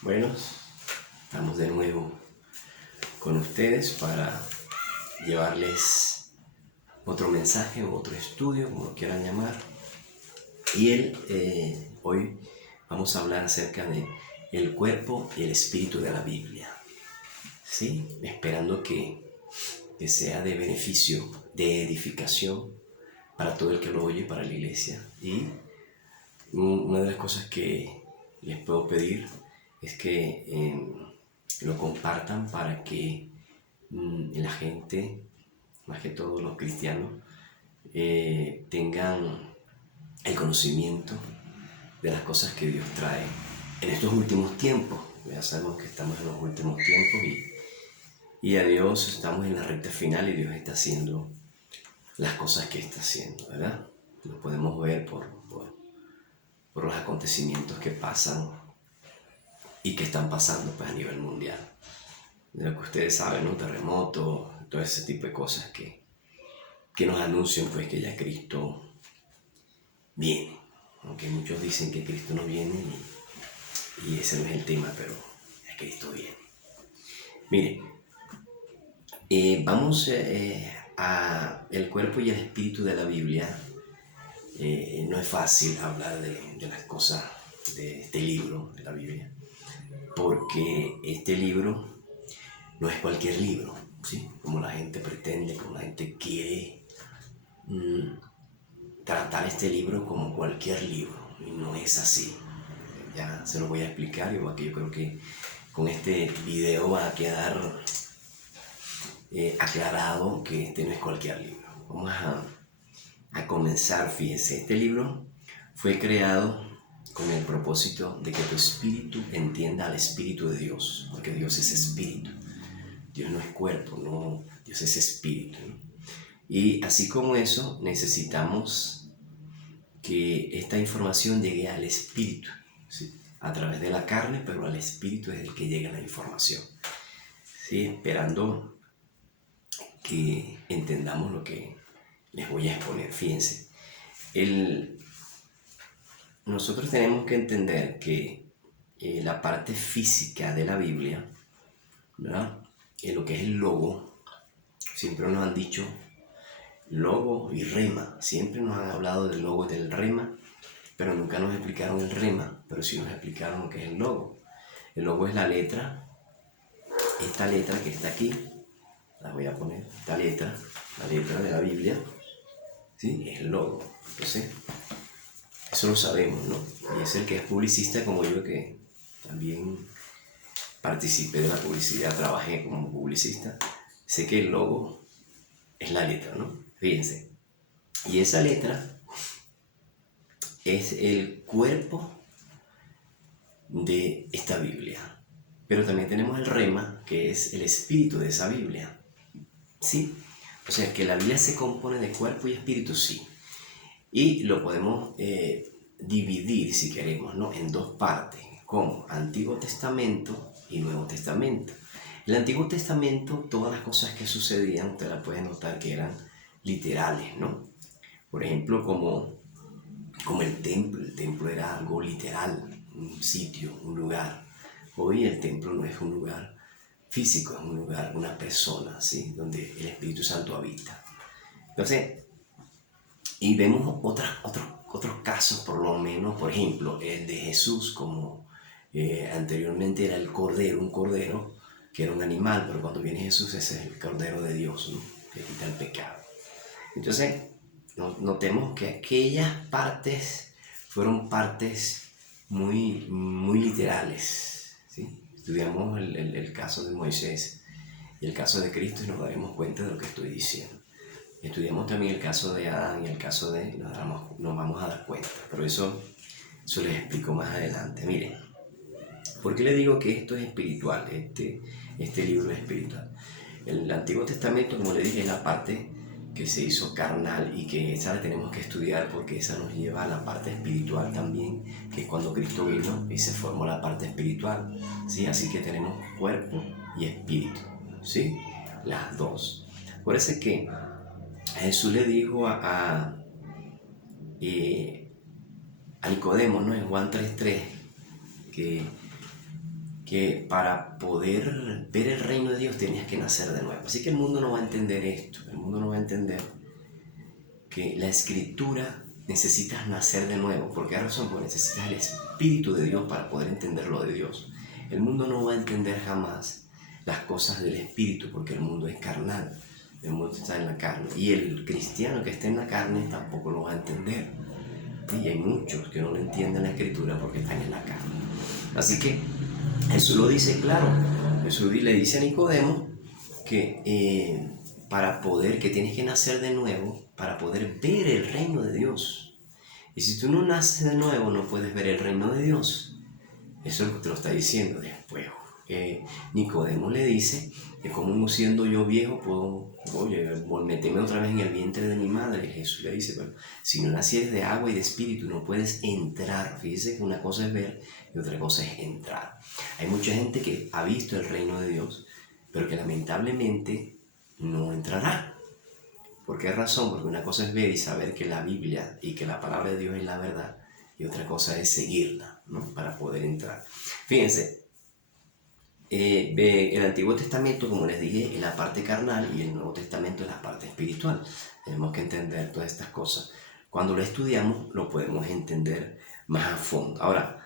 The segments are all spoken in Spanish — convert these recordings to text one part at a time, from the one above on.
Bueno, estamos de nuevo con ustedes para llevarles otro mensaje o otro estudio, como lo quieran llamar. Y hoy vamos a hablar acerca de el cuerpo y el espíritu de la Biblia. ¿Sí? Esperando que sea de beneficio, de edificación para todo el que lo oye, para la iglesia. Y una de las cosas que les puedo pedir es que lo compartan para que la gente, más que todos los cristianos, tengan el conocimiento de las cosas que Dios trae en estos últimos tiempos. Ya sabemos que estamos en los últimos tiempos y a Dios estamos en la recta final y Dios está haciendo las cosas que está haciendo, ¿verdad? Lo podemos ver por los acontecimientos que pasan y que están pasando pues, a nivel mundial. De lo que ustedes saben, ¿no? Terremotos, todo ese tipo de cosas que nos anuncian pues que ya Cristo viene. Aunque muchos dicen que Cristo no viene y ese no es el tema, pero ya Cristo viene. Miren, vamos a el cuerpo y el espíritu de la Biblia. No es fácil hablar de las cosas de este libro de la Biblia, porque este libro no es cualquier libro, ¿sí? Como la gente pretende, como la gente quiere tratar este libro como cualquier libro, y no es así. Ya se lo voy a explicar, igual que yo creo que con este video va a quedar aclarado que este no es cualquier libro. Vamos a comenzar. Fíjense, este libro fue creado con el propósito de que tu espíritu entienda al espíritu de Dios, porque Dios es espíritu. Dios no es cuerpo, no, Dios es espíritu, ¿no? Y así como eso, necesitamos que esta información llegue al espíritu, ¿sí? A través de la carne, pero al espíritu es el que llega la información, ¿sí? Esperando que entendamos lo que les voy a exponer. Fíjense, nosotros tenemos que entender que la parte física de la Biblia, ¿verdad? Lo que es el logo, siempre nos han dicho logo y rema, siempre nos han hablado del logo y del rema, pero nunca nos explicaron el rema, pero sí nos explicaron lo que es el logo. El logo es la letra, esta letra que está aquí, la voy a poner, esta letra, la letra de la Biblia, ¿sí? Es el logo. Entonces, eso lo sabemos, ¿no? Y es el que es publicista como yo, que también participé de la publicidad, trabajé como publicista. Sé que el logo es la letra, ¿no? Fíjense. Y esa letra es el cuerpo de esta Biblia. Pero también tenemos el rema, que es el espíritu de esa Biblia. ¿Sí? O sea, que la Biblia se compone de cuerpo y espíritu, sí. Y lo podemos dividir, si queremos, ¿no? En dos partes, como Antiguo Testamento y Nuevo Testamento. El Antiguo Testamento, todas las cosas que sucedían, usted las puede notar que eran literales, ¿no? Por ejemplo, como el templo era algo literal, un sitio, un lugar. Hoy el templo no es un lugar físico, es un lugar, una persona, ¿sí? Donde el Espíritu Santo habita. Entonces, y vemos otros casos, por lo menos, por ejemplo, el de Jesús, como anteriormente era el cordero, un cordero que era un animal, pero cuando viene Jesús ese es el cordero de Dios, ¿no? Que quita el pecado. Entonces, notemos que aquellas partes fueron partes muy literales, ¿sí? Estudiamos el caso de Moisés y el caso de Cristo y nos daremos cuenta de lo que estoy diciendo. Estudiamos también el caso de Adán y el caso de... Nos vamos a dar cuenta, pero eso les explico más adelante. Miren, ¿por qué le digo que esto es espiritual? Este libro es espiritual. El Antiguo Testamento, como le dije, es la parte que se hizo carnal y que esa la tenemos que estudiar porque esa nos lleva a la parte espiritual también, que es cuando Cristo vino y se formó la parte espiritual, ¿sí? Así que tenemos cuerpo y espíritu, ¿sí? Las dos. Por eso es que Jesús le dijo a Nicodemo, ¿no? En Juan 3:3, que que para poder ver el reino de Dios tenías que nacer de nuevo. Así que el mundo no va a entender esto, el mundo no va a entender que la escritura necesitas nacer de nuevo. ¿Por qué razón? Porque necesitas el Espíritu de Dios para poder entender lo de Dios. El mundo no va a entender jamás las cosas del Espíritu porque el mundo es carnal, el mundo está en la carne. Y el cristiano que está en la carne tampoco lo va a entender. Y hay muchos que no lo entienden la escritura porque están en la carne. Así que Jesús lo dice claro. Jesús le dice a Nicodemo que que tienes que nacer de nuevo para poder ver el reino de Dios. Y si tú no naces de nuevo, no puedes ver el reino de Dios. Eso es lo que te lo está diciendo después. Nicodemo le dice que como siendo yo viejo puedo meterme otra vez en el vientre de mi madre. Jesús le dice, pero si no nacieres de agua y de espíritu no puedes entrar. Fíjese que una cosa es ver y otra cosa es entrar. Hay mucha gente que ha visto el reino de Dios, pero que lamentablemente no entrará. ¿Por qué razón? Porque una cosa es ver y saber que la Biblia y que la palabra de Dios es la verdad, y otra cosa es seguirla, ¿no? Para poder entrar. Fíjense, el Antiguo Testamento, como les dije, es la parte carnal y el Nuevo Testamento es la parte espiritual. Tenemos que entender todas estas cosas. Cuando lo estudiamos, lo podemos entender más a fondo. Ahora,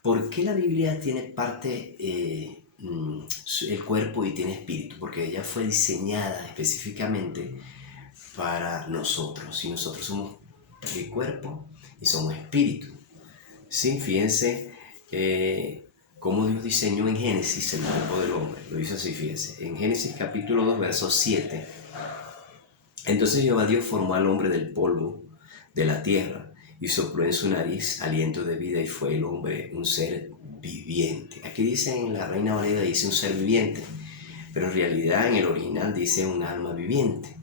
¿por qué la Biblia tiene parte el cuerpo y tiene espíritu? Porque ella fue diseñada específicamente para nosotros. Y nosotros somos el cuerpo y somos espíritu. Sí, fíjense cómo Dios diseñó en Génesis el cuerpo del hombre. Lo dice así, fíjense. En Génesis capítulo 2, verso 7. Entonces Jehová Dios formó al hombre del polvo de la tierra y sopló en su nariz aliento de vida y fue el hombre un ser viviente. Aquí dice en la Reina Valera, dice un ser viviente, pero en realidad en el original dice un alma viviente.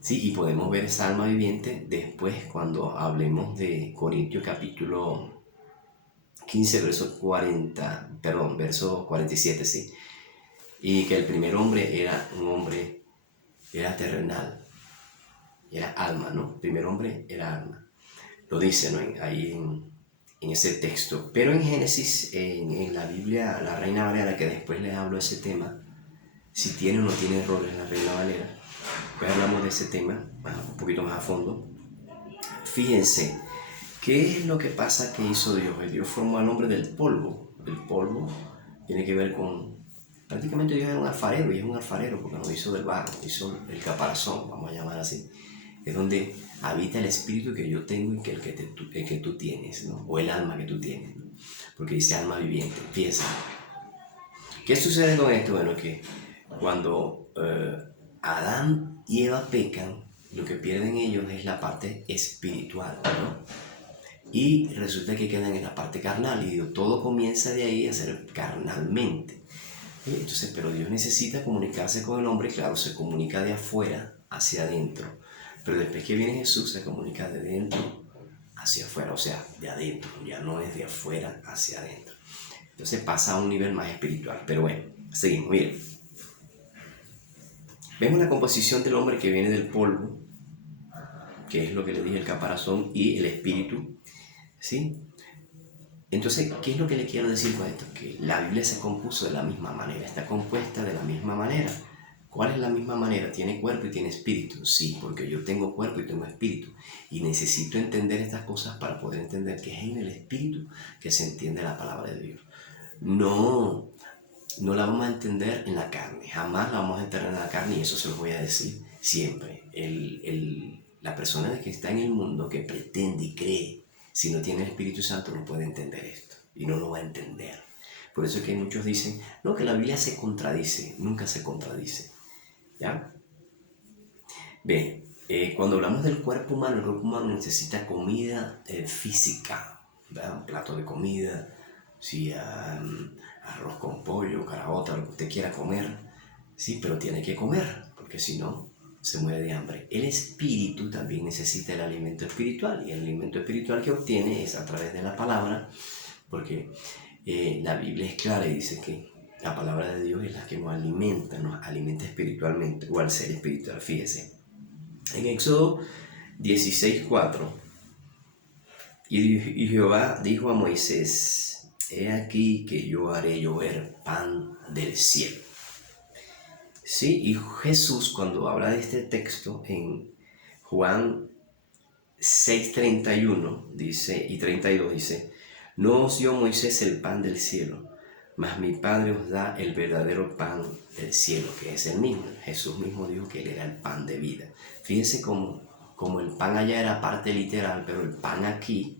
Sí, y podemos ver esa alma viviente después cuando hablemos de Corintios capítulo 15, verso 47, sí. Y que el primer hombre era terrenal, era alma, ¿no? El primer hombre era alma. Lo dice, ¿no? Ahí en ese texto. Pero en Génesis, en la Biblia, la Reina Valera, que después les hablo de ese tema, si tiene o no tiene errores la Reina Valera, pues hablamos de ese tema un poquito más a fondo. Fíjense, ¿qué es lo que pasa que hizo Dios? Dios formó al hombre del polvo. El polvo tiene que ver con... Prácticamente Dios era un alfarero, y es un alfarero porque no hizo del barro, hizo el caparazón, vamos a llamar así. Es donde habita el espíritu que yo tengo y que el que tú tienes, ¿no? O el alma que tú tienes, ¿no? Porque dice alma viviente. Piensa. ¿Qué sucede con esto? Bueno, que cuando Adán y Eva pecan, lo que pierden ellos es la parte espiritual, ¿no? Y resulta que quedan en la parte carnal y todo comienza de ahí a ser carnalmente. Entonces, pero Dios necesita comunicarse con el hombre, claro, se comunica de afuera hacia adentro. Pero después que viene Jesús, se comunica de dentro hacia afuera, o sea, de adentro, ya no es de afuera hacia adentro. Entonces pasa a un nivel más espiritual. Pero bueno, seguimos, miren. Vemos la composición del hombre que viene del polvo, que es lo que le dije, el caparazón y el espíritu, ¿sí? Entonces, ¿qué es lo que le quiero decir con esto? Que la Biblia se compuso de la misma manera, está compuesta de la misma manera. ¿Cuál es la misma manera? ¿Tiene cuerpo y tiene espíritu? Sí, porque yo tengo cuerpo y tengo espíritu. Y necesito entender estas cosas para poder entender que es en el espíritu que se entiende la palabra de Dios. No la vamos a entender en la carne, jamás la vamos a entender en la carne, y eso se lo voy a decir siempre. La persona que está en el mundo, que pretende y cree, si no tiene el Espíritu Santo, no puede entender esto y no lo va a entender. Por eso es que muchos dicen, no, que la Biblia se contradice. Nunca se contradice, ¿ya? Bien, cuando hablamos del cuerpo humano, el cuerpo humano necesita comida física, ¿verdad? Un plato de comida, sí, arroz con pollo, caraota, lo que usted quiera comer, sí, pero tiene que comer, porque si no, se muere de hambre. El espíritu también necesita el alimento espiritual, y el alimento espiritual que obtiene es a través de la palabra, porque la Biblia es clara y dice que la palabra de Dios es la que nos alimenta espiritualmente, o al ser espiritual. Fíjese, en Éxodo 16:4, y Jehová dijo a Moisés, he aquí que yo haré llover pan del cielo. Sí, y Jesús cuando habla de este texto en Juan 6:31 dice, y 32 dice, no os dio Moisés el pan del cielo, mas mi Padre os da el verdadero pan del cielo, que es el mismo. Jesús mismo dijo que él era el pan de vida. Fíjense como el pan allá era parte literal, pero el pan aquí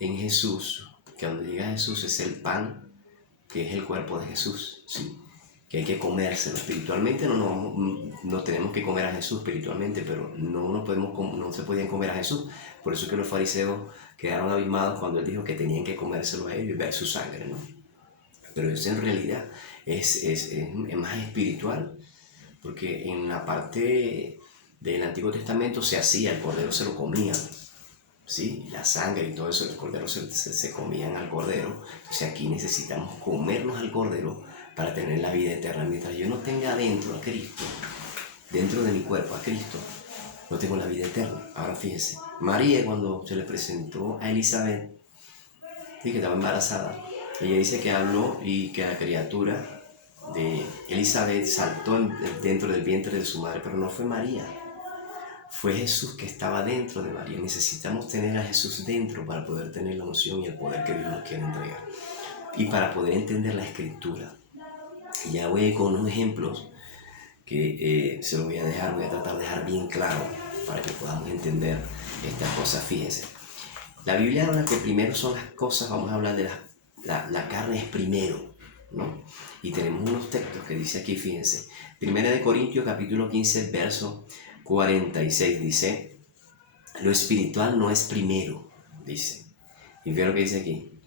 en Jesús, que cuando llega Jesús es el pan que es el cuerpo de Jesús, ¿sí? Que hay que comérselo. Espiritualmente no tenemos que comer a Jesús espiritualmente, pero no se podían comer a Jesús. Por eso es que los fariseos quedaron abismados cuando él dijo que tenían que comérselo a ellos y ver su sangre, ¿no? Pero eso en realidad es más espiritual, porque en la parte del Antiguo Testamento se hacía, el cordero se lo comían, ¿sí? La sangre y todo eso, el cordero se comían al cordero. Entonces aquí necesitamos comernos al cordero para tener la vida eterna. Mientras yo no tenga dentro a Cristo, dentro de mi cuerpo a Cristo, no tengo la vida eterna. Ahora fíjense, María cuando se le presentó a Elizabeth, sí, que estaba embarazada, ella dice que habló y que la criatura de Elizabeth saltó dentro del vientre de su madre, pero no fue María. Fue Jesús que estaba dentro de María. Necesitamos tener a Jesús dentro para poder tener la unción y el poder que Dios nos quiere entregar. Y para poder entender la Escritura. Y ya voy con unos ejemplos que se los voy a tratar de dejar bien claro para que podamos entender estas cosas. Fíjense. La Biblia habla que primero son las cosas, vamos a hablar de la carne es primero, ¿no? Y tenemos unos textos que dice aquí, fíjense. 1 Corintios capítulo 15, verso 46 dice, lo espiritual no es primero, dice. Y vean lo que dice aquí.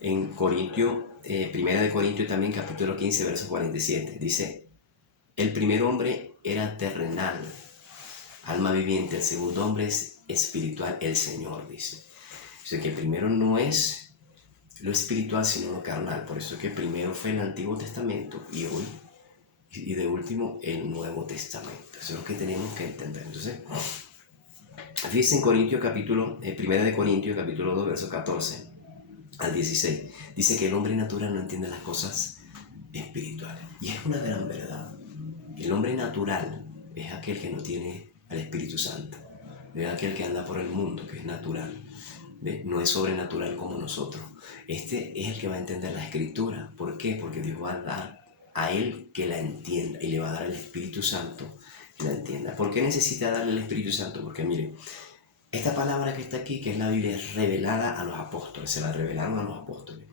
En Corintios, 1 Corintios también capítulo 15, verso 47, dice, el primer hombre era terrenal, alma viviente, el segundo hombre es espiritual, el Señor, dice. O sea que primero no es lo espiritual, sino lo carnal. Por eso es que primero fue el Antiguo Testamento y hoy, y de último, el Nuevo Testamento. Eso es lo que tenemos que entender. Entonces, fíjense en Corintios capítulo, 1 Corintios capítulo 2, verso 14 al 16. Dice que el hombre natural no entiende las cosas espirituales. Y es una gran verdad. El hombre natural es aquel que no tiene al Espíritu Santo. Es aquel que anda por el mundo, que es natural. ¿Ve? No es sobrenatural como nosotros. Este es el que va a entender la Escritura. ¿Por qué? Porque Dios va a dar a él que la entienda y le va a dar al Espíritu Santo que la entienda. ¿Por qué necesita darle el Espíritu Santo? Porque miren, esta palabra que está aquí, que es la Biblia, es revelada a los apóstoles, se la revelaron a los apóstoles.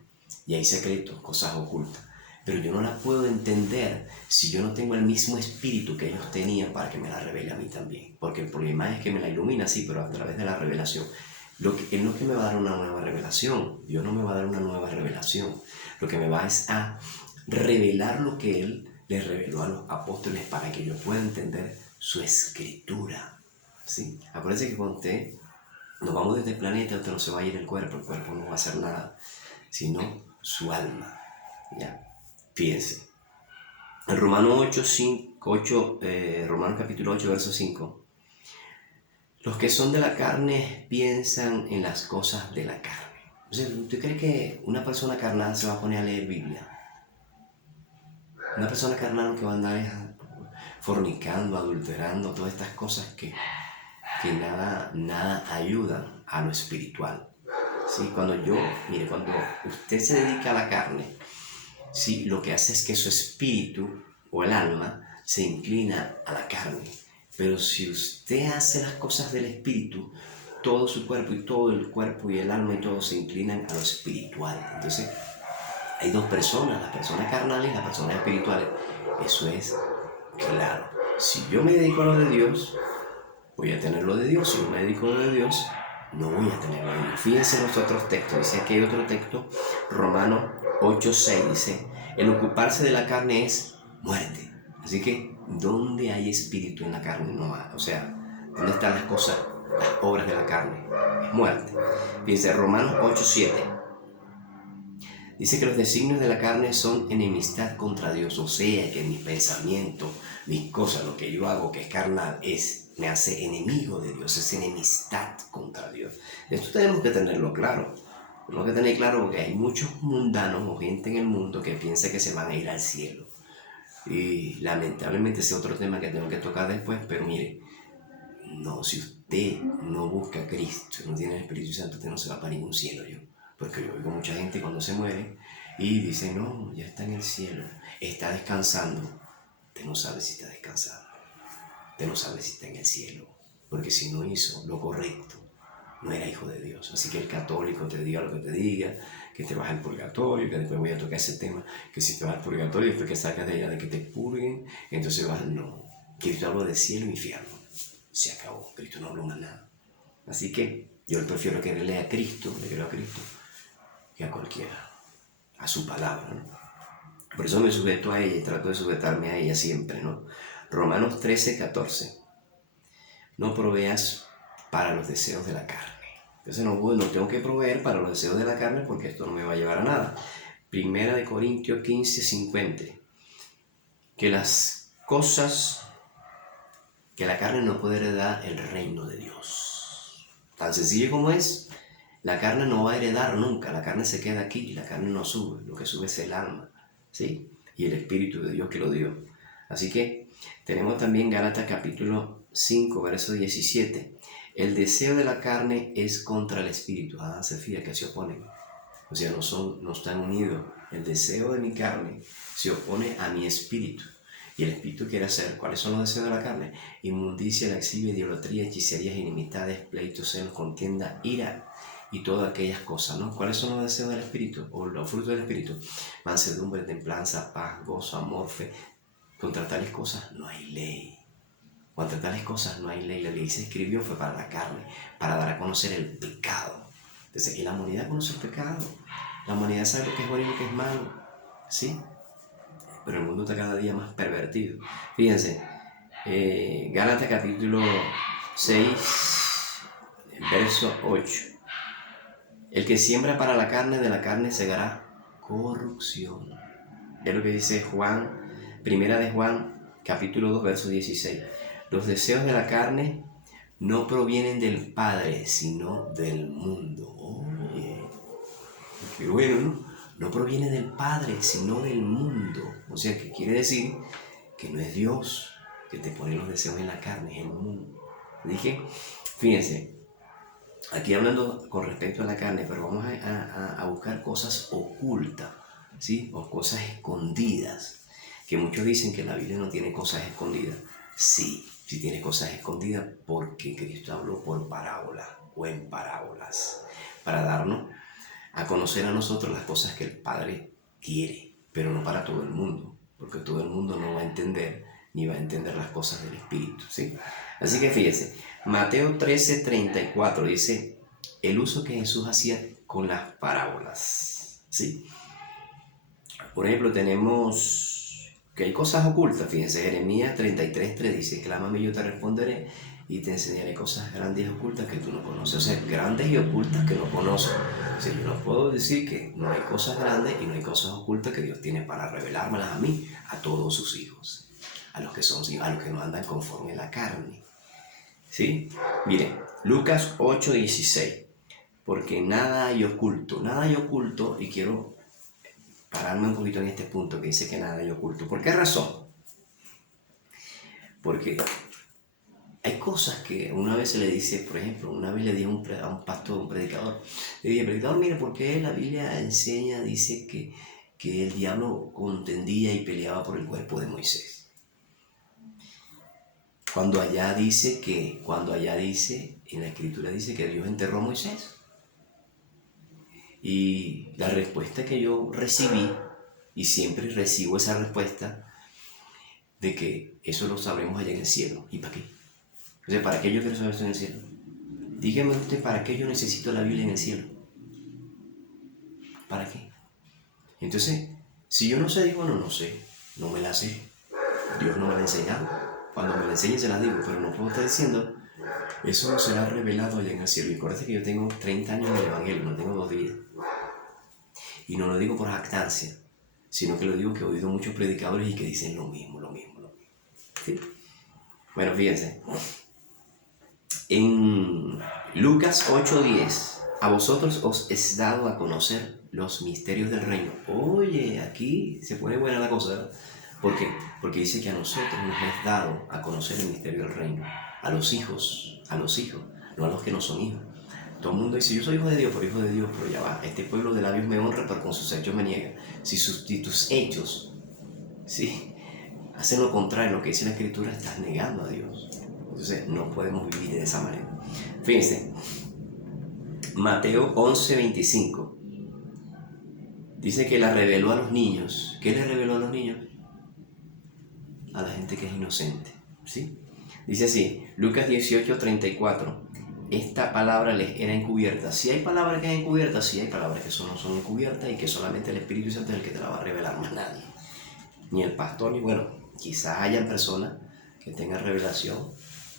Y hay secretos, cosas ocultas. Pero yo no la puedo entender si yo no tengo el mismo espíritu que ellos tenían para que me la revele a mí también. Porque el problema es que me la ilumina, sí, pero a través de la revelación. Él no es que me va a dar una nueva revelación, Dios no me va a dar una nueva revelación. Lo que me va es a revelar lo que Él les reveló a los apóstoles para que yo pueda entender su Escritura. ¿Sí? Acuérdense que cuando nos vamos de este planeta, usted no se va a ir el cuerpo no va a hacer nada, sino su alma. ¿Ya? Fíjense. En Romanos Romanos capítulo 8, verso 5. Los que son de la carne piensan en las cosas de la carne. O sea, ¿usted cree que una persona carnal se va a poner a leer Biblia? Una persona carnal lo que va a andar es fornicando, adulterando, todas estas cosas que nada ayudan a lo espiritual. ¿Sí? Cuando usted se dedica a la carne, ¿sí? Lo que hace es que su espíritu o el alma se inclina a la carne. Pero si usted hace las cosas del espíritu, todo su cuerpo y el alma y todo se inclinan a lo espiritual. Entonces, hay dos personas, las personas carnales y las personas espirituales. Eso es claro. Si yo me dedico a lo de Dios, voy a tener lo de Dios. Si no me dedico a lo de Dios, no voy a tener lo de Dios. Fíjense en los otros textos. Dice aquí hay otro texto, Romanos 8:6. Dice, el ocuparse de la carne es muerte. Así que, ¿dónde hay espíritu en la carne? No hay. O sea, ¿dónde están las cosas, las obras de la carne? Es muerte. Fíjense, Romanos 8:7. Dice que los designios de la carne son enemistad contra Dios. O sea, que mis pensamientos, mis cosas, lo que yo hago que es carnal, me hace enemigo de Dios, es enemistad contra Dios. Esto tenemos que tenerlo claro. Tenemos que tener claro que hay muchos mundanos o gente en el mundo que piensa que se van a ir al cielo. Y lamentablemente ese es otro tema que tengo que tocar después, pero mire, no, si usted no busca a Cristo, no tiene el Espíritu Santo, usted no se va para ningún cielo. Porque yo oigo mucha gente cuando se muere y dice, no, ya está en el cielo, está descansando. Usted no sabe si está descansando, usted no sabe si está en el cielo, porque si no hizo lo correcto, no era hijo de Dios. Así que el católico te diga lo que te diga, que te vas al purgatorio, que después voy a tocar ese tema, que si te vas al purgatorio, después que salgas de allá, de que te purguen, entonces vas, no. Cristo habló de cielo e infierno, se acabó, Cristo no habló más nada. Así que yo prefiero creerle a Cristo, le creo a Cristo, que a cualquiera, a su palabra, ¿no? Por eso me sujeto a ella y trato de sujetarme a ella siempre, ¿no? Romanos 13:14. No proveas para los deseos de la carne. Entonces no tengo que proveer para los deseos de la carne porque esto no me va a llevar a nada. Primera de Corintios 15:50. Que las cosas que la carne no puede heredar el reino de Dios. Tan sencillo como es. La carne no va a heredar nunca, la carne se queda aquí, la carne no sube, lo que sube es el alma, ¿sí? Y el Espíritu de Dios que lo dio. Así que tenemos también Gálatas capítulo 5, verso 17. El deseo de la carne es contra el Espíritu. Se fija que se oponen. O sea, no están unidos. El deseo de mi carne se opone a mi espíritu. Y el espíritu quiere hacer, ¿cuáles son los deseos de la carne? Inmundicia, lascivia, idolatría, hechicerías, inimistades, pleitos, celos, contienda, ira y todas aquellas cosas, ¿no? ¿Cuáles son los deseos del espíritu o los frutos del espíritu? Mansedumbre, templanza, paz, gozo, amor, fe. Contra tales cosas no hay ley. Contra tales cosas no hay ley. La ley se escribió fue para la carne, para dar a conocer el pecado. Entonces, y la humanidad conoce el pecado. La humanidad sabe lo que es bueno y lo que es malo, ¿sí? Pero el mundo está cada día más pervertido. Fíjense, Gálatas capítulo 6, verso 8. El que siembra para la carne, de la carne segará corrupción. Es lo que dice Juan, primera de Juan, capítulo 2, verso 16. Los deseos de la carne no provienen del Padre, sino del mundo. Oye, qué bueno, ¿no? No proviene del Padre, sino del mundo. O sea, que quiere decir que no es Dios que te pone los deseos en la carne, es el mundo. Dije, fíjense, aquí hablando con respecto a la carne, pero vamos a buscar cosas ocultas, ¿sí? O cosas escondidas. Que muchos dicen que la Biblia no tiene cosas escondidas. Sí tiene cosas escondidas porque Cristo habló por parábola o en parábolas para darnos a conocer a nosotros las cosas que el Padre quiere, pero no para todo el mundo, porque todo el mundo no va a entender ni va a entender las cosas del Espíritu, ¿sí? Así que fíjense, Mateo 13:34 dice el uso que Jesús hacía con las parábolas, ¿sí? Por ejemplo, tenemos que hay cosas ocultas, fíjense, Jeremías 33:3 dice, clámame y yo te responderé y te enseñaré cosas grandes y ocultas que tú no conoces. O sea, grandes y ocultas que no conoces. O sea, yo no puedo decir que no hay cosas grandes y no hay cosas ocultas que Dios tiene para revelármelas a mí, a todos sus hijos, a los que no andan conforme a la carne. ¿Sí? Miren, Lucas 8:16, porque nada hay oculto, y quiero pararme un poquito en este punto que dice que nada hay oculto. ¿Por qué razón? Porque hay cosas que una vez se le dice, por ejemplo, una vez le dio a un pastor, un predicador, le dije, predicador, mire, ¿por qué la Biblia dice que el diablo contendía y peleaba por el cuerpo de Moisés? Cuando allá dice, en la Escritura dice que Dios enterró a Moisés. Y la respuesta que yo recibí, y siempre recibo esa respuesta, de que eso lo sabremos allá en el cielo. ¿Y para qué? O sea, ¿para qué yo quiero saber eso en el cielo? Dígame usted, ¿para qué yo necesito la Biblia en el cielo? ¿Para qué? Entonces, si yo no sé, digo, no sé, no me la sé. Dios no me la ha enseñado. Cuando me la enseñe se la digo, pero no puedo estar diciendo, eso será revelado allá en el cielo. Y acuérdate que yo tengo 30 años en el Evangelio, no tengo 2 días. Y no lo digo por jactancia, sino que lo digo que he oído muchos predicadores y que dicen lo mismo. ¿Sí? Bueno, fíjense. En Lucas 8:10 a vosotros os es dado a conocer los misterios del reino. Oye, aquí se pone buena la cosa, ¿verdad? ¿Por qué? Porque dice que a nosotros nos es dado a conocer el misterio del reino. A los hijos, no a los que no son hijos. Todo el mundo dice, yo soy hijo de Dios, pero ya va. Este pueblo de labios me honra, pero con sus hechos me niega. Si tus hechos, sí, hacen lo contrario a lo que dice la Escritura, estás negando a Dios. Entonces no podemos vivir de esa manera. Fíjense, Mateo 11:25 dice que la reveló a los niños. ¿Qué le reveló a los niños? A la gente que es inocente, ¿sí? Dice así, Lucas 18:34, esta palabra les era encubierta. Si hay palabras que es encubierta, sí hay palabras que no son encubiertas y que solamente el Espíritu Santo es el que te la va a revelar, más nadie. Ni el pastor, ni bueno, quizás hayan personas que tengan revelación,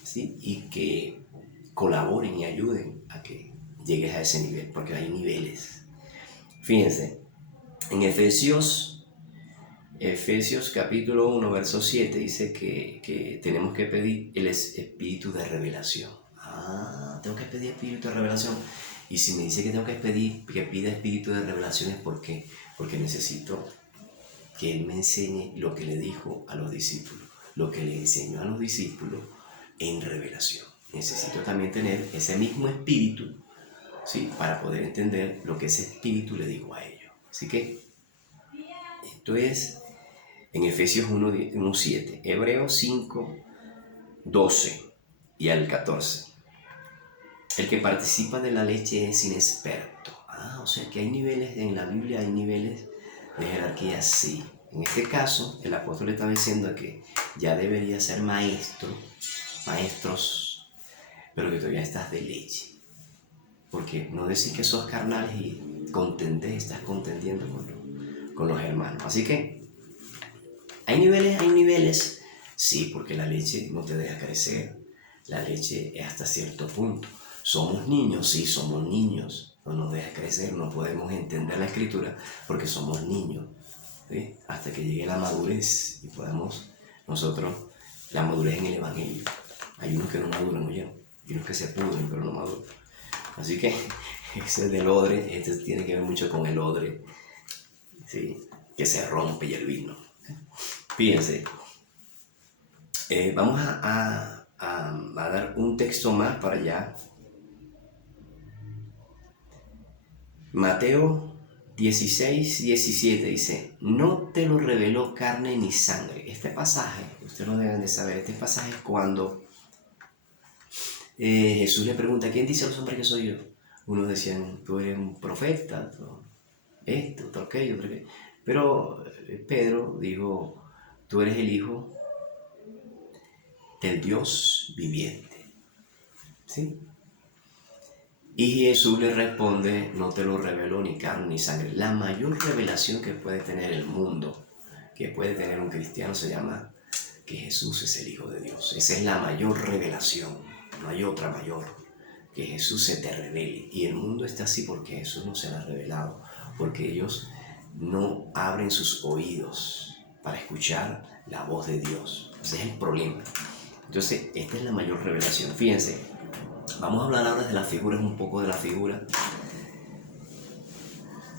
¿sí? Y que colaboren y ayuden a que llegues a ese nivel, porque hay niveles. Fíjense, en Efesios capítulo 1, verso 7 dice que tenemos que pedir el espíritu de revelación. Tengo que pedir espíritu de revelación. Y si me dice que tengo que pida espíritu de revelación es porque necesito que Él me enseñe lo que le dijo a los discípulos, lo que le enseñó a los discípulos en revelación. Necesito también tener ese mismo espíritu, ¿sí? Para poder entender lo que ese espíritu le dijo a ellos. Así que esto es en Efesios 1:7, Hebreos 5:12 y al 14. El que participa de la leche es inexperto. O sea que hay niveles, en la Biblia hay niveles de jerarquía, sí. En este caso, el apóstol está diciendo que ya debería ser maestros, pero que todavía estás de leche. Porque no decir que sos carnales y estás contendiendo con los hermanos. Así que hay niveles, sí, porque la leche no te deja crecer. La leche es hasta cierto punto. Somos niños, sí, somos niños. No nos deja crecer, no podemos entender la Escritura porque somos niños, ¿sí? Hasta que llegue la madurez y podamos nosotros, la madurez en el Evangelio. Hay unos que no maduran, ¿oyeron? Hay unos que se pudren, pero no maduran. Así que ese del odre, este tiene que ver mucho con el odre, ¿sí? Que se rompe y el vino. Fíjense, vamos a dar un texto más para allá. Mateo 16:17 dice, no te lo reveló carne ni sangre. Este pasaje, ustedes lo deben de saber, este pasaje es cuando Jesús le pregunta, ¿quién dice a los hombres que soy yo? Unos decían, tú eres un profeta, esto, todo aquello, pero Pedro dijo, tú eres el Hijo del Dios viviente, ¿sí? Y Jesús le responde, no te lo reveló ni carne ni sangre. La mayor revelación que puede tener el mundo, que puede tener un cristiano, se llama que Jesús es el Hijo de Dios. Esa es la mayor revelación, no hay otra mayor, que Jesús se te revele. Y el mundo está así porque Jesús no se la ha revelado, porque ellos no abren sus oídos para escuchar la voz de Dios. Ese es el problema. Entonces, esta es la mayor revelación. Fíjense, vamos a hablar ahora de las figuras, un poco de la figura.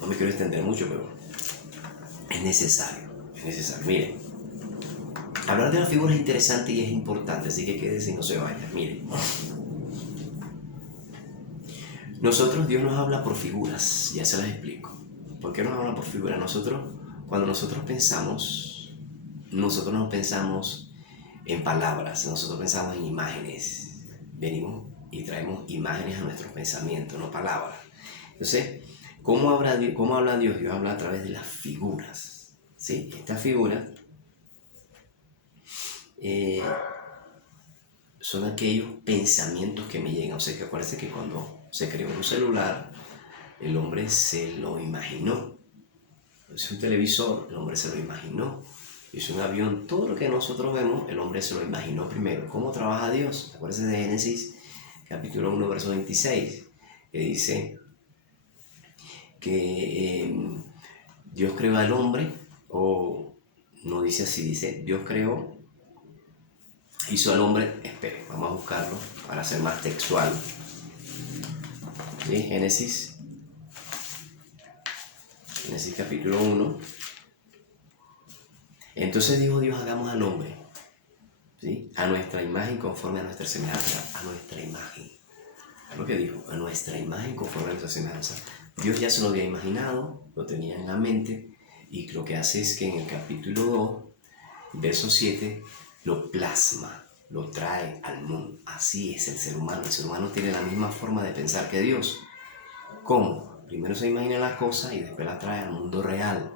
No me quiero extender mucho, pero es necesario. Miren, hablar de la figura es interesante y es importante, así que quédese y no se vaya. Miren, Dios nos habla por figuras, ya se las explico. ¿Por qué nos habla por figuras? Cuando nosotros pensamos, nosotros no pensamos en palabras, nosotros pensamos en imágenes. Venimos y traemos imágenes a nuestros pensamientos, no palabras. Entonces, ¿cómo habla Dios? Dios habla a través de las figuras, ¿sí? Estas figuras son aquellos pensamientos que me llegan. O sea, que acuérdense que cuando se creó un celular, el hombre se lo imaginó. Es un televisor, el hombre se lo imaginó. Es un avión, todo lo que nosotros vemos, el hombre se lo imaginó primero. ¿Cómo trabaja Dios? Acuérdense de Génesis, capítulo 1, verso 26, que dice que Dios creó al hombre, o no dice así, dice Dios creó, hizo al hombre, espere, vamos a buscarlo para ser más textual. ¿sí? Génesis capítulo 1. Entonces dijo Dios, hagamos al hombre, ¿sí? A nuestra imagen conforme a nuestra semejanza. A nuestra imagen. Lo que dijo, a nuestra imagen conforme a nuestra semejanza. Dios ya se lo había imaginado, lo tenía en la mente, y lo que hace es que en el capítulo 2, verso 7, lo plasma, lo trae al mundo. Así es el ser humano. El ser humano tiene la misma forma de pensar que Dios. ¿Cómo? Primero se imagina las cosas y después las trae al mundo real.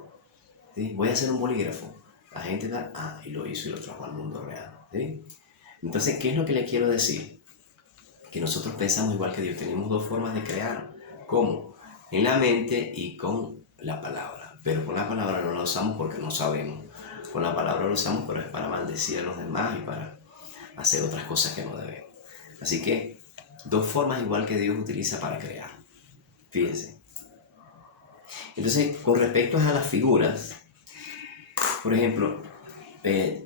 ¿Sí? Voy a hacer un bolígrafo. La gente y lo hizo y lo trajo al mundo real. ¿Sí? Entonces, ¿qué es lo que le quiero decir? Que nosotros pensamos igual que Dios. Tenemos dos formas de crear. ¿Cómo? En la mente y con la palabra. Pero con la palabra no la usamos porque no sabemos. Con la palabra lo usamos, pero es para maldecir a los demás y para hacer otras cosas que no debemos. Así que, dos formas igual que Dios utiliza para crear. Fíjense. Entonces, con respecto a las figuras, por ejemplo,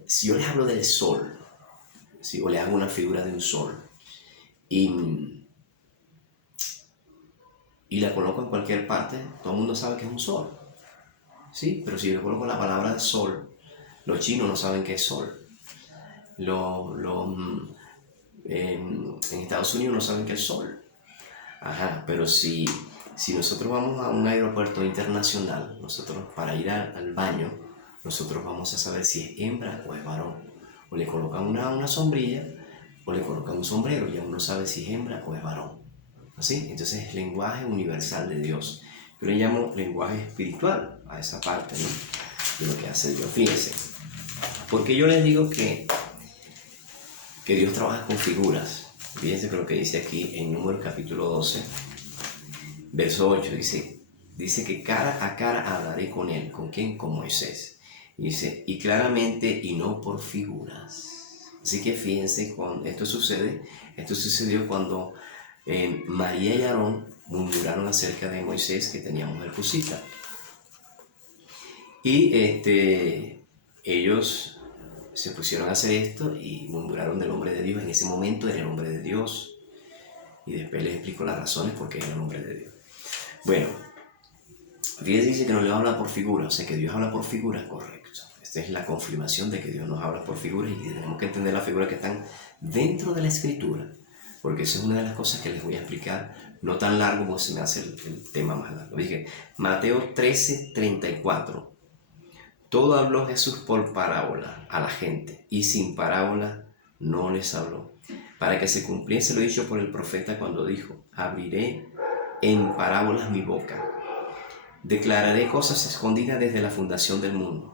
si yo les hablo del sol, ¿sí? O les hago una figura de un sol y la coloco en cualquier parte, todo el mundo sabe que es un sol, ¿sí? Pero si yo coloco la palabra sol, los chinos no saben qué es sol. En Estados Unidos no saben qué es sol. Ajá, pero si nosotros vamos a un aeropuerto internacional, nosotros para ir al baño, nosotros vamos a saber si es hembra o es varón. O le colocan una sombrilla o le colocan un sombrero, ya uno sabe si es hembra o es varón. ¿Así? Entonces es lenguaje universal de Dios. Yo le llamo lenguaje espiritual a esa parte, ¿no? De lo que hace Dios. Fíjense. Porque yo les digo que Dios trabaja con figuras. Fíjense que lo que dice aquí en Números capítulo 12, verso 8, dice que cara a cara hablaré con él. ¿Con quién? Con Moisés. Dice, y claramente y no por figuras. Así que fíjense, cuando esto sucedió cuando María y Aarón murmuraron acerca de Moisés, que tenía mujer cosita. Y ellos se pusieron a hacer esto y murmuraron del hombre de Dios. En ese momento era el hombre de Dios. Y después les explico las razones por qué era el hombre de Dios. Bueno, fíjense, dice que no le habla por figuras, o sea que Dios habla por figuras, correcto. Esta es la confirmación de que Dios nos habla por figuras y tenemos que entender las figuras que están dentro de la Escritura, porque esa es una de las cosas que les voy a explicar, no tan largo porque se me hace el tema más largo. Dije, Mateo 13:34. Todo habló Jesús por parábola a la gente, y sin parábola no les habló, para que se cumpliese lo dicho por el profeta cuando dijo, abriré en parábolas mi boca, declararé cosas escondidas desde la fundación del mundo.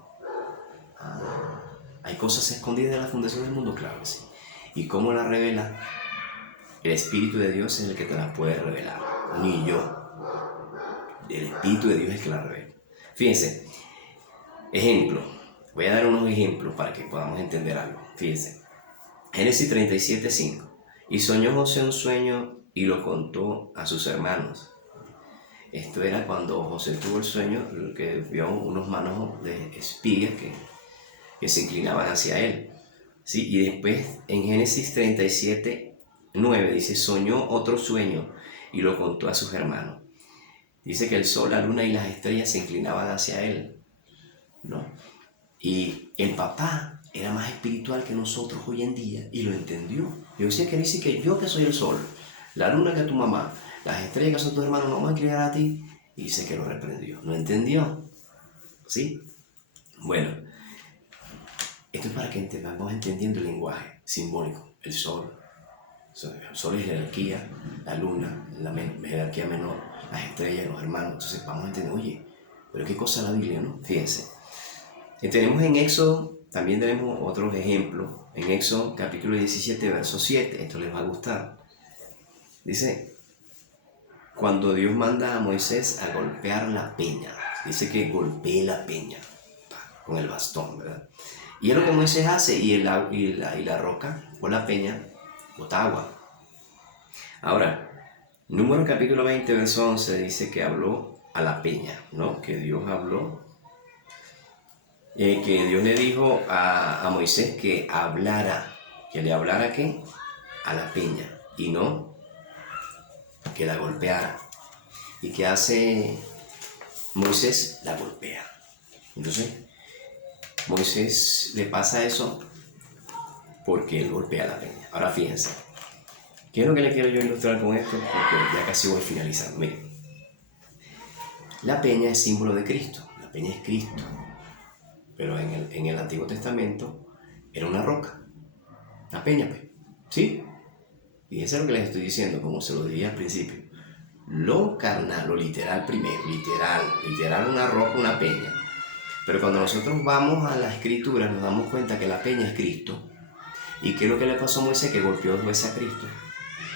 ¿Hay cosas escondidas de la fundación del mundo? Claro que sí. ¿Y cómo las revela? El Espíritu de Dios es el que te las puede revelar, ni yo. El Espíritu de Dios es el que las revela. Fíjense, ejemplo, voy a dar unos ejemplos para que podamos entender algo. Fíjense, Génesis 37:5. Y soñó José un sueño y lo contó a sus hermanos. Esto era cuando José tuvo el sueño, que vio unos manojos de espigas que se inclinaban hacia él. ¿Sí? Y después en Génesis 37:9 dice, soñó otro sueño y lo contó a sus hermanos. Dice que el sol, la luna y las estrellas se inclinaban hacia él, ¿no? Y el papá era más espiritual que nosotros hoy en día y lo entendió. Yo decía que dice que yo que soy el sol, la luna que es tu mamá, las estrellas que son tus hermanos, no van a inclinar a ti. Y dice que lo reprendió. ¿No entendió? ¿Sí? Bueno, esto es para que vamos entendiendo el lenguaje simbólico. El sol es jerarquía, la luna, la jerarquía menor, las estrellas, los hermanos. Entonces vamos a entender, oye, pero qué cosa la Biblia, ¿no? Fíjense. Tenemos en Éxodo, también tenemos otros ejemplos. En Éxodo capítulo 17, verso 7, esto les va a gustar. Dice, cuando Dios manda a Moisés a golpear la peña, dice que golpee la peña con el bastón, ¿verdad? Y es lo que Moisés hace, y la roca o la peña bota agua. Ahora, Números capítulo 20, verso 11 dice que habló a la peña, ¿no? Que Dios habló, que Dios le dijo a Moisés que hablara, que le hablara ¿qué? A la peña, y no que la golpeara. ¿Y qué hace Moisés? La golpea. Entonces, Moisés le pasa eso porque él golpea la peña. Ahora fíjense, ¿qué es lo que le quiero yo ilustrar con esto? Porque ya casi voy finalizando. Miren, la peña es símbolo de Cristo. La peña es Cristo. Pero en el Antiguo Testamento era una roca. La peña, pues. ¿Sí? Y eso es lo que les estoy diciendo, como se lo dije al principio. Lo carnal, lo literal primero, literal una roca, una peña. Pero cuando nosotros vamos a la Escritura nos damos cuenta que la peña es Cristo. ¿Y qué es lo que le pasó a Moisés? Que golpeó 2 veces a Cristo.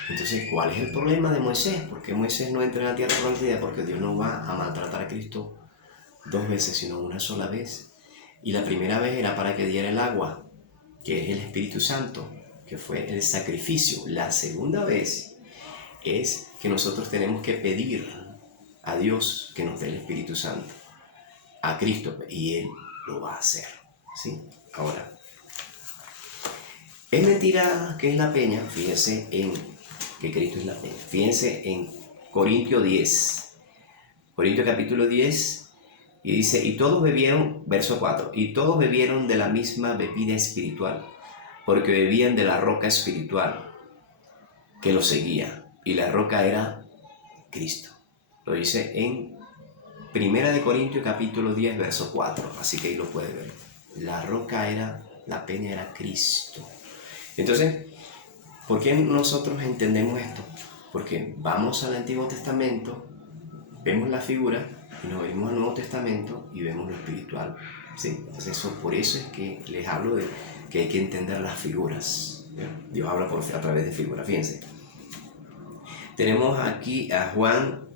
Entonces, ¿cuál es el problema de Moisés? ¿Por qué Moisés no entra en la tierra prometida? Porque Dios no va a maltratar a Cristo 2 veces, sino una sola vez. Y la primera vez era para que diera el agua, que es el Espíritu Santo, que fue el sacrificio. La segunda vez es que nosotros tenemos que pedir a Dios que nos dé el Espíritu Santo, a Cristo, y Él lo va a hacer. ¿Sí? Ahora, es mentira que es la peña. Fíjense en que Cristo es la peña. Fíjense en Corintios 10, Corintios capítulo 10, y dice, y todos bebieron, verso 4, y todos bebieron de la misma bebida espiritual, porque bebían de la roca espiritual que los seguía, y la roca era Cristo. Lo dice en 1 Corintios capítulo 10, verso 4, así que ahí lo puede ver. La roca era, la peña era Cristo. Entonces, ¿por qué nosotros entendemos esto? Porque vamos al Antiguo Testamento, vemos la figura, y nos venimos al Nuevo Testamento y vemos lo espiritual. ¿Sí? Entonces, por eso es que les hablo de que hay que entender las figuras. Dios habla a través de figuras. Fíjense. Tenemos aquí a Juan,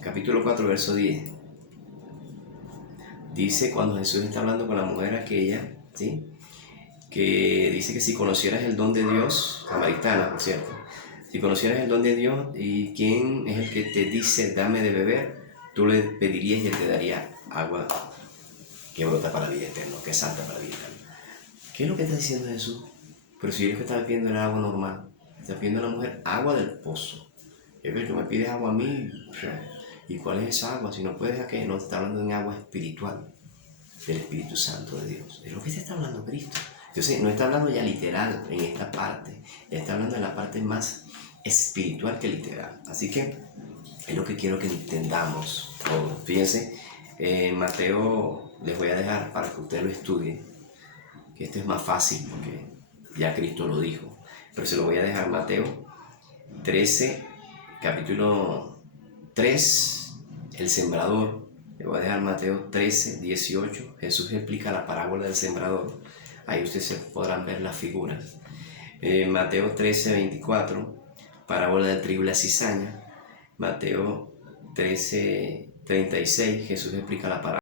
capítulo 4, verso 10. Dice, cuando Jesús está hablando con la mujer aquella, ¿sí?, que dice que si conocieras el don de Dios, samaritana, por cierto, si conocieras el don de Dios y quién es el que te dice dame de beber, tú le pedirías y él te daría agua que brota para la vida eterna, que salta para la vida eterna. ¿Qué es lo que está diciendo Jesús? Pero si yo que está pidiendo era agua normal, está pidiendo a la mujer agua del pozo. Es que me pides agua a mí, ¿y cuál es esa agua? Si no puedes, ¿a qué? No, está hablando de agua espiritual, del Espíritu Santo de Dios. Es lo que te está hablando Cristo. Entonces, no está hablando ya literal en esta parte, está hablando de la parte más espiritual que literal. Así que es lo que quiero que entendamos todos. Fíjense, Mateo les voy a dejar para que ustedes lo estudien, que este es más fácil porque ya Cristo lo dijo. Pero se lo voy a dejar Mateo 13, capítulo 3, el sembrador. Le voy a dejar Mateo 13, 18. Jesús explica la parábola del sembrador. Ahí ustedes se podrán ver las figuras. Mateo 13, 24, parábola del trigo y la cizaña. Mateo 13, 36, Jesús explica la parábola